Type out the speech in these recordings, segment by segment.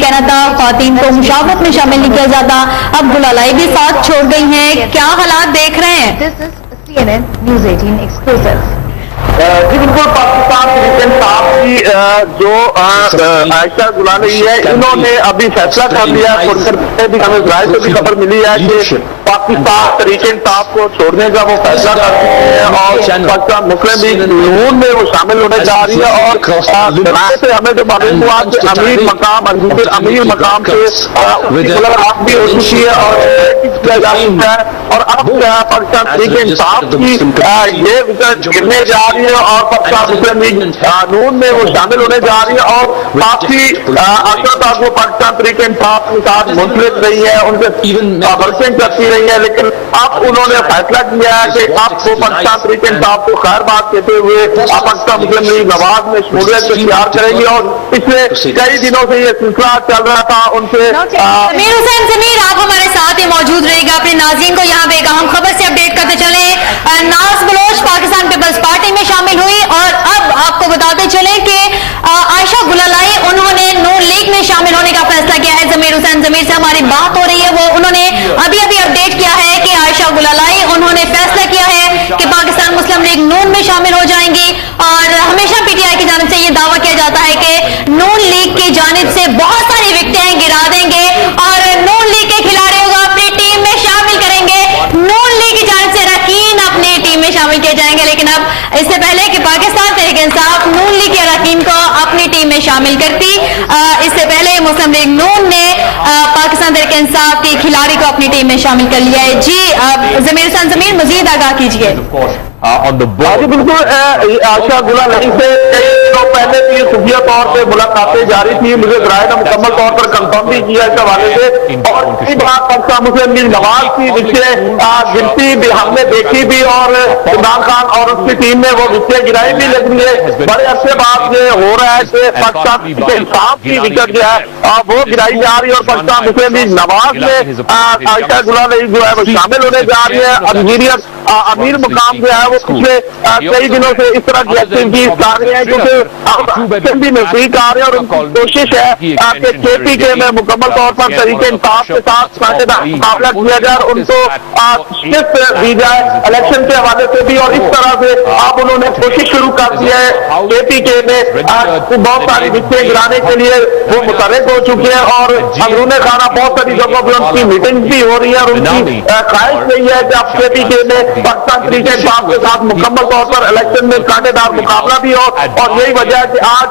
कहना था ख्वातीन को मुशावरत में शामिल नहीं किया जाता, अब गुलालाई भी साथ छोड़ गई हैं, क्या हालात देख रहे हैं? This is CNN News 18 exclusive. जी बिल्कुल, पाकिस्तान क्रिकेट साहब की जो आयशा गुलाली है, इन्होंने अभी फैसला कर लिया है। भी हमें इजराइल से भी खबर मिली है कि पाकिस्तान तरीके इंसाफ को छोड़ने का वो फैसला कर चुके हैं और पाकिस्तान मुस्लिम लीग नून में वो शामिल होने जा रही है। और इजराइल से हमें जो मालूम हुआ कि अमीर मकाम से मुलाकात भी हो चुकी है और अब पाकिस्तान तरीके इंसाफ की ये विकेट गिरने जा रही है और पाकिस्तान मुस्लिम लीग नून में वो शामिल होने जा रही है। और काफी अरसा तक वो पाकिस्तान तरीके इंसाफ के साथ मुंसलिक रही है, उनसे वर्किंग करती रही है, लेकिन अब उन्होंने फैसला किया है कि अब वो पाकिस्तान तरीके इंसाफ को खैर बात कहते हुए पाकिस्तान मुस्लिम लीग नवाज में शमूलियत को इख्तियार करेंगी। और पिछले कई दिनों से ये सिलसिला चल रहा था उनसे। ज़मीर हुसैन ज़मीर, आप हमारे साथ ही मौजूद रहेगा, अपने नाज़रीन को यहाँ पे एक अहम खबर से अपडेट करते चले। नाज बलोच पाकिस्तान पीपल्स पार्टी में शामिल हुई और अब आपको बताते चले कि आयशा गुलालाई उन्होंने नून लीग में शामिल होने का फैसला किया है। ज़मीर हुसैन ज़मीर से हमारी बात हो रही है, वो उन्होंने अभी अपडेट किया है कि आयशा गुलालाई उन्होंने फैसला किया है कि पाकिस्तान मुस्लिम लीग नून में शामिल हो जाएंगी। और हमेशा पीटीआई की जानिब से ये दावा किया जाता है कि नून लीग की जानिब से बहुत सारी विकेटें गिरा देंगे और नून लीग के खिलाड़ियों को अपनी टीम में शामिल करेंगे, नून लीग की जानिब से अरकान अपनी टीम में शामिल किए जाएंगे। लेकिन अब इससे पहले कि पाकिस्तान तहरीक इंसाफ नून लीग के अरकान को अपनी टीम में शामिल करती, इससे पहले मुस्लिम लीग नून ने पाकिस्तान तहरीक इंसाफ के खिलाड़ी को अपनी टीम में शामिल कर लिया है। जी ज़मीर हुसैन ज़मीर, मजीद आगाह कीजिए। जी बिल्कुल, आयशा गुलालाई से कई दिनों पहले भी खुफिया तौर पे मुलाकातें जारी थी। मुझे इजराइल ने मुकम्मल तौर पर कंफर्म भी किया इस हवाले से। और इसी बात पाकिस्तान मुस्लिम लीग नवाज की विकेट गिनती भी हमने देखी भी और इमरान खान और उसकी टीम ने वो विकेट गिराई भी, लेकिन ये बड़े अरसे बाद ये हो रहा है कि पाकिस्तान के इंसाफ की विकेट जो है वो गिराई जा रही है और पाकिस्तान मुस्लिम लीग नवाज में आयशा गुलालाई जो है वो शामिल होने जा रही है। अमीर मुकाम जो है वो पिछले कई दिनों से इस तरह की एक्टिविटीज कर रहे हैं, क्योंकि भी नजदीक आ रहे हैं और उनकी कोशिश है कि KPK में मुकम्मल तौर पर तरीके इंसाफ के साथ मुकाबला किया जाए और उनको शिफ्ट दी जाए इलेक्शन के हवाले से भी। और इस तरह से अब उन्होंने कोशिश शुरू कर दी है। KPK में बहुत सारी विकेटें गिराने के लिए वो मुतहरिक हो चुके हैं और अंदरूने खाना बहुत सारी जगहों पर उनकी मीटिंग भी हो रही है और उनकी ख्वाहिश नहीं है कि अब KPK में पाकिस्तान तरीके इंसाफ के साथ मुकम्मल तौर पर इलेक्शन में कांटेदार मुकाबला भी हो। और यही वजह है कि आज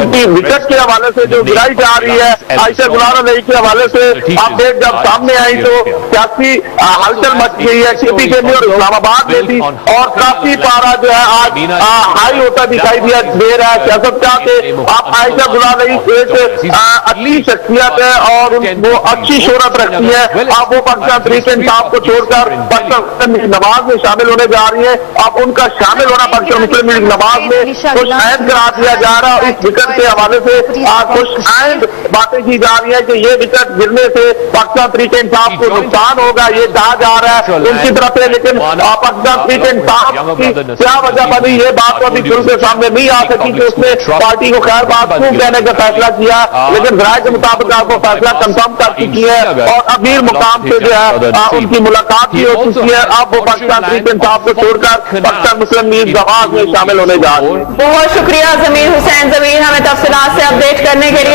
उनकी विकेट के हवाले से जो गिराई जा रही है आयशा गुलालाई के हवाले से अपडेट जब सामने आई तो सियासी हलचल मच गई है KPK में और इस्लामाबाद में भी। और काफी पारा जो है आज हाई होता दिखाई दे रहा है सियासत का कि आप आयशा गुलालाई एक अच्छी शख्सियत है और वो अच्छी शोहरत रखती है। अब वो पाकिस्तान तरीके इंसाफ को छोड़कर पाकिस्तान नवाज में शामिल होने जा रही है। अब उनका शामिल होना पाकिस्तान मुस्लिम लीग नवाज में खुश आयद करा दिया जा रहा है और इस विकेट के हवाले से खुश आयद बातें की जा रही है कि ये विकेट गिरने से पाकिस्तान तरीके इंसाफ को नुकसान होगा, ये कहा जा रहा है उनकी तरफ से। लेकिन पाकिस्तान तरीके इंसाफ की क्या वजह बनी ये बात तो अभी खुल के सामने नहीं आ सकी कि उसने पार्टी को खैर बात क्यों कहने का फैसला किया, लेकिन जराये के मुताबिक आपको फैसला कंफर्म कर चुकी है और अमीर मुकाम से जो है उनकी मुलाकात भी हो चुकी है। अब वो पाकिस्तान तरीके इंसाफ को छोड़कर पाकिस्तान मुस्लिम लीग नवाज में शामिल होने जा रही है। बहुत शुक्रिया ज़मीर हुसैन ज़मीर, हमें तफसीलात से अपडेट करने के लिए।